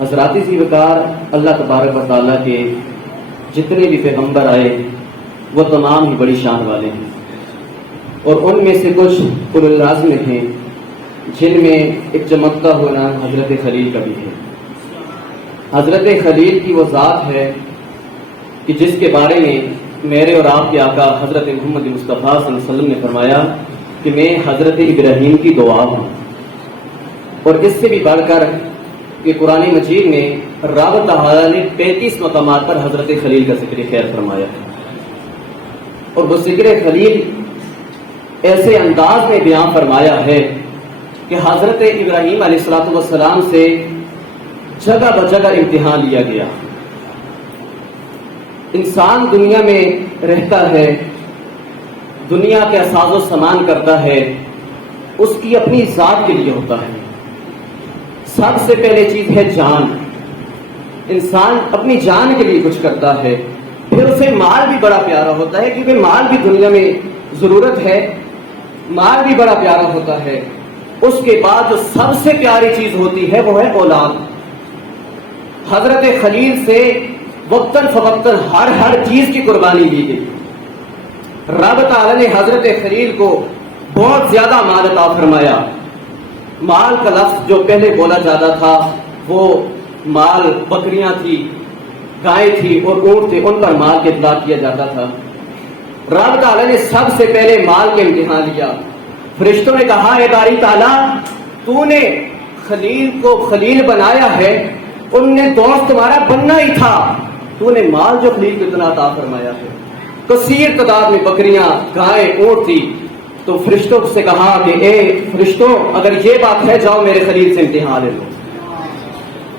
حضرات ذی وقار اللہ تبارک و تعالیٰ کے جتنے بھی پیغمبر آئے وہ تمام ہی بڑی شان والے ہیں، اور ان میں سے کچھ اولو العزم ہیں جن میں ایک چمکتا ہوا نام حضرت خلیل کا بھی ہے۔ حضرت خلیل کی وہ ذات ہے کہ جس کے بارے میں میرے اور آپ کے آقا حضرت محمد مصطفیٰ صلی اللہ علیہ وسلم نے فرمایا کہ میں حضرت ابراہیم کی دعا ہوں، اور اس سے بھی بڑھ کر کہ قرآن مجید میں رب تعالیٰ نے 35 مقامات پر حضرت خلیل کا ذکر خیر فرمایا ہے، اور وہ ذکر خلیل ایسے انداز میں بیان فرمایا ہے کہ حضرت ابراہیم علیہ السلام سے جگہ بجگہ امتحان لیا گیا۔ انسان دنیا میں رہتا ہے، دنیا کا ساز و سامان کرتا ہے، اس کی اپنی ذات کے لیے ہوتا ہے۔ سب سے پہلے چیز ہے جان۔ انسان اپنی جان کے لیے کچھ کرتا ہے، پھر اسے مال بھی بڑا پیارا ہوتا ہے، کیونکہ مال بھی دنیا میں ضرورت ہے، مال بھی بڑا پیارا ہوتا ہے۔ اس کے بعد جو سب سے پیاری چیز ہوتی ہے وہ ہے اولاد۔ حضرت خلیل سے وقتاً فوقتاً ہر چیز کی قربانی دی گئی۔ رب تعالیٰ نے حضرت خلیل کو بہت زیادہ مال عطا فرمایا۔ مال کا لفظ جو پہلے بولا جاتا تھا وہ مال بکریاں تھی، گائے تھی اور اونٹ تھے، ان پر مال کے اطلاق کیا جاتا تھا۔ رب تعالیٰ نے سب سے پہلے مال کے امتحان لیا۔ فرشتوں نے کہا اے باری تعالیٰ، تو نے خلیل کو خلیل بنایا ہے، ان نے دوست تمہارا بننا ہی تھا، تو نے مال جو خلیل کو اتنا عطا فرمایا ہے، کثیر تعداد میں بکریاں، گائے، اونٹ تھی۔ تو فرشتوں سے کہا کہ اے فرشتوں، اگر یہ بات ہے جاؤ میرے خلیل سے امتحان لے لو۔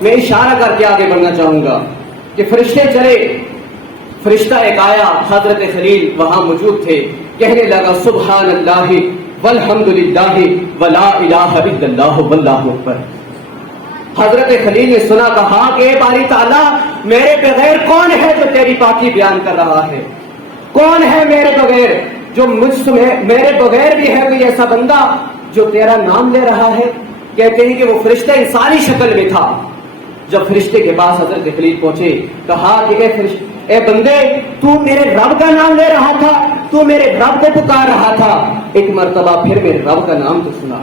میں اشارہ کر کے آگے بڑھنا چاہوں گا کہ فرشتے چلے، فرشتہ ایک آیا، حضرت خلیل وہاں موجود تھے، کہنے لگا سبحان اللہ والحمد للہ ولا الہ الا اللہ واللہ اکبر۔ حضرت خلیل نے سنا، کہا کہ اے باری تعالیٰ، میرے بغیر کون ہے جو تیری پاکی بیان کر رہا ہے؟ کون ہے میرے بغیر جو میرے بغیر بھی ہے کوئی ایسا بندہ جو تیرا نام لے رہا ہے؟ کہتے ہیں کہ وہ فرشتہ انسانی شکل میں تھا۔ جب فرشتے کے پاس حضرت خلیل پہنچے، کہا کہ اے بندے، تو میرے رب کا نام لے رہا تھا، تو میرے رب کو پکار رہا تھا، ایک مرتبہ پھر میرے رب کا نام تو سنا۔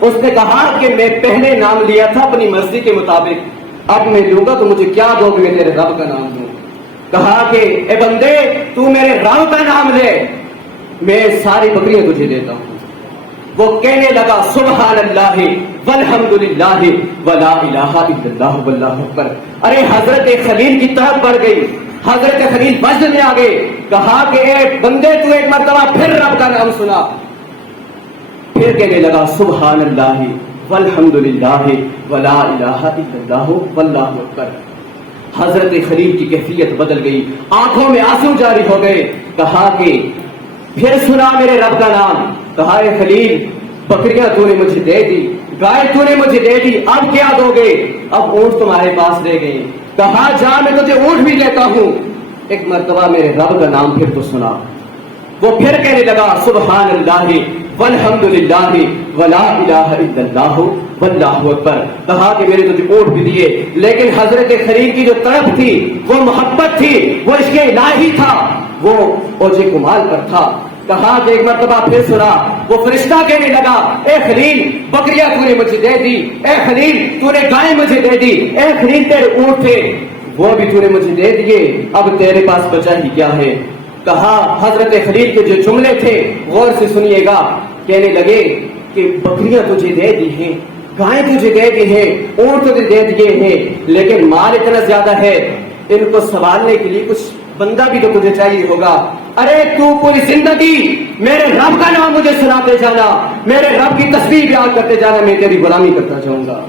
اس نے کہا کہ میں پہلے نام لیا تھا اپنی مرضی کے مطابق، اب میں لوں گا تو مجھے کیا دو کہ میں تیرے رب کا نام دوں؟ کہا کہ اے بندے، تو میرے رب کا نام لے، میں ساری بکریاں تجھے دیتا ہوں۔ وہ کہنے لگا سبحان اللہ والحمد للہ ولا الہ الا اللہ واللہ اکبر۔ ارے حضرت خلیل کی طرف بڑھ گئی، حضرت خلیل وجد میں آ گئے، کہا کہ اے بندے، تو ایک مرتبہ پھر رب کا نام سنا۔ پھر کہنے لگا سبحان اللہ والحمد للہ ولا الہ الا اللہ واللہ اکبر۔ حضرت خلیل کی کیفیت بدل گئی، آنکھوں میں آنسو جاری ہو گئے۔ کہا کہ پھر سنا میرے رب کا نام، کہا اے خلیل، بکریاں تو نے مجھے دے دی، گائے تو نے مجھے دے دی، اب کیا دو گے؟ اب اونٹ تمہارے پاس رہ گئے۔ کہا جا، میں تجھے اونٹ بھی دیتا ہوں۔ ایک مرتبہ میرے رب کا نام پھر تو سنا۔ وہ پھر کہنے لگا سبحان اللہ والحمد للہ ولا الہ الا اللہ واللہ اکبر۔ کہا کہ میرے تجھے اونٹ بھی دیے، لیکن حضرت خلیل کی جو طرف تھی وہ محبت تھی، وہ عشق الہی تھا، وہ اوج کمال پر تھا۔ کہا کہ ایک مرتبہ پھر سنا، وہ فرشتہ کہنے لگا اے خلیل، بکریاں تو نے مجھے دے دی، اے خلیل تو نے گائے مجھے دے دی، اے خلیل تیرے اونٹ تھے وہ بھی تو نے مجھے دے دیے، اب تیرے پاس بچا ہی کیا ہے؟ کہا حضرت خلیل کے جو جملے تھے غور سے سنیے گا، کہنے لگے کہ بکریاں تجھے دے دی ہیں، گائیں تجھے دے دی ہیں، اونٹ تجھے دے دیے ہیں، لیکن مال اتنا زیادہ ہے، ان کو سنبھالنے کے لیے کچھ بندہ بھی تو تجھے چاہیے ہوگا۔ ارے تو پوری زندگی میرے رب کا نام مجھے سناتے جانا، میرے رب کی تسبیح بیان کرتے جانا، میں تیری غلامی کرتا جاؤں گا۔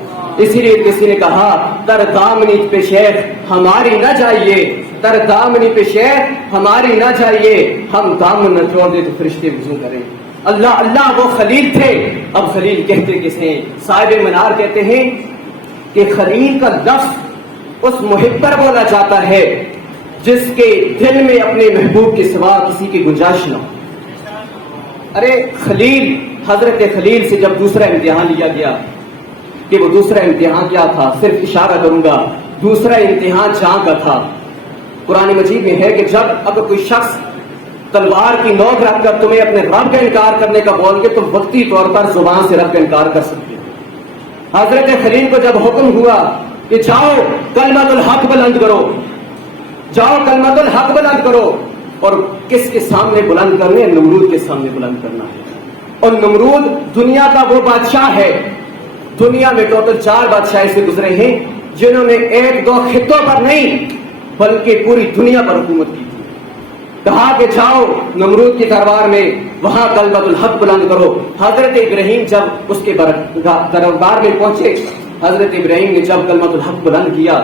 اسی لیے کسی نے کہا تر دامنی پہ شیخ ہماری نہ جائیے، تر دامنی پہ شیخ ہماری نہ جائیے، ہم دامن نہ چھوڑ دے تو فرشتے وضو کریں۔ اللہ اللہ وہ خلیل تھے۔ اب خلیل کہتے کس ہیں؟ صاحب منار کہتے ہیں کہ خلیل کا لفظ اس محب پر بولا جاتا ہے جس کے دل میں اپنے محبوب کے سوا کسی کی گنجائش نہ ہو۔ ارے خلیل، حضرت خلیل سے جب دوسرا امتحان لیا گیا کہ وہ دوسرا امتحان کیا تھا، صرف اشارہ کروں گا، دوسرا امتحان جان کا تھا۔ قرآن مجید میں ہے کہ جب اگر کوئی شخص تلوار کی نوک رکھ کر تمہیں اپنے رب کا انکار کرنے کا بول کے، تم وقتی طور پر زبان سے رب کا انکار کر سکتے ہو۔ حضرت خلیل کو جب حکم ہوا کہ جاؤ کلمۃ الحق بلند کرو، جاؤ کلمۃ الحق بلند کرو، اور کس کے سامنے بلند کرنے؟ نمرود کے سامنے بلند کرنا ہے۔ اور نمرود دنیا کا وہ بادشاہ ہے، دنیا میں ٹوٹل 4 بادشاہ ایسے گزرے ہیں جنہوں نے 1-2 خطوں پر نہیں بلکہ پوری دنیا پر حکومت کی تھی۔ کہا کہ جاؤ نمرود کی دربار میں، وہاں کلمۃ الحق بلند کرو۔ حضرت ابراہیم جب اس کے دربار میں پہنچے، حضرت ابراہیم نے جب کلمۃ الحق بلند کیا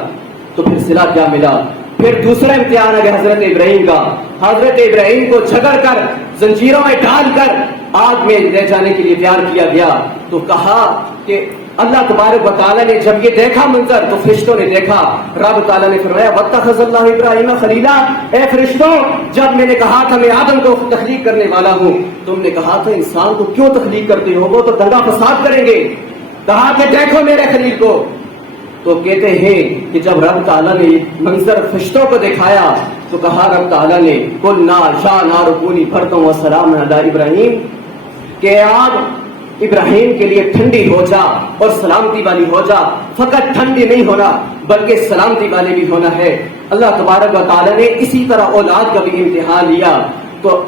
تو پھر صلہ کیا ملا؟ پھر دوسرا امتحان ہے حضرت ابراہیم کا۔ حضرت ابراہیم کو جھگڑ کر، زنجیروں میں ڈال کر آگ میں لے جانے کے لیے تیار کیا گیا، تو کہا کہ اللہ تبارک و تعالیٰ نے جب یہ دیکھا منظر تو فرشتوں نے دیکھا، رب تعالیٰ نے فرمایا وَاتَّخَذَ اللَّهُ إِبْرَاهِيمَ خَلِيلًا، اے فرشتوں جب میں نے کہا تھا میں آدم کو تخلیق کرنے والا ہوں، تم نے کہا تھا انسان کو کیوں تخلیق کرتے ہو، وہ تو دنگا فساد کریں گے، کہا کہ دیکھو میرے خلیل کو۔ تو کہتے ہیں کہ جب رب تعالیٰ نے منظر فرشتوں کو دکھایا تو کہا رب تعالیٰ نے قُلْنَا يَا نَارُ كُونِي بَرْدًا وَسَلَامًا عَلَىٰ إِبْرَاهِيمَ، کہ آگ ابراہیم کے لیے ٹھنڈی ہو جا اور سلامتی والی ہو جا، فقط ٹھنڈی نہیں ہونا بلکہ سلامتی والے بھی ہونا ہے۔ اللہ تبارک و تعالیٰ نے اسی طرح اولاد کا بھی امتحان لیا۔ تو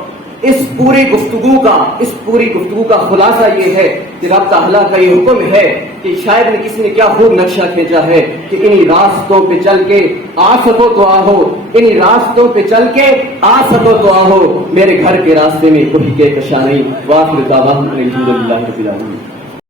اس پوری گفتگو کا خلاصہ یہ ہے کہ رب تعالیٰ کا یہ حکم ہے کہ شاید نے کسی نے کیا خوب نقشہ کھینچا ہے کہ انہی راستوں پہ چل کے آ سکو تو آہو، انہی راستوں پہ چل کے آ سکو تو آہو، میرے گھر کے راستے میں کوئی کے کشا نہیں۔ وآخر دعوانا الحمدللہ رب العالمین۔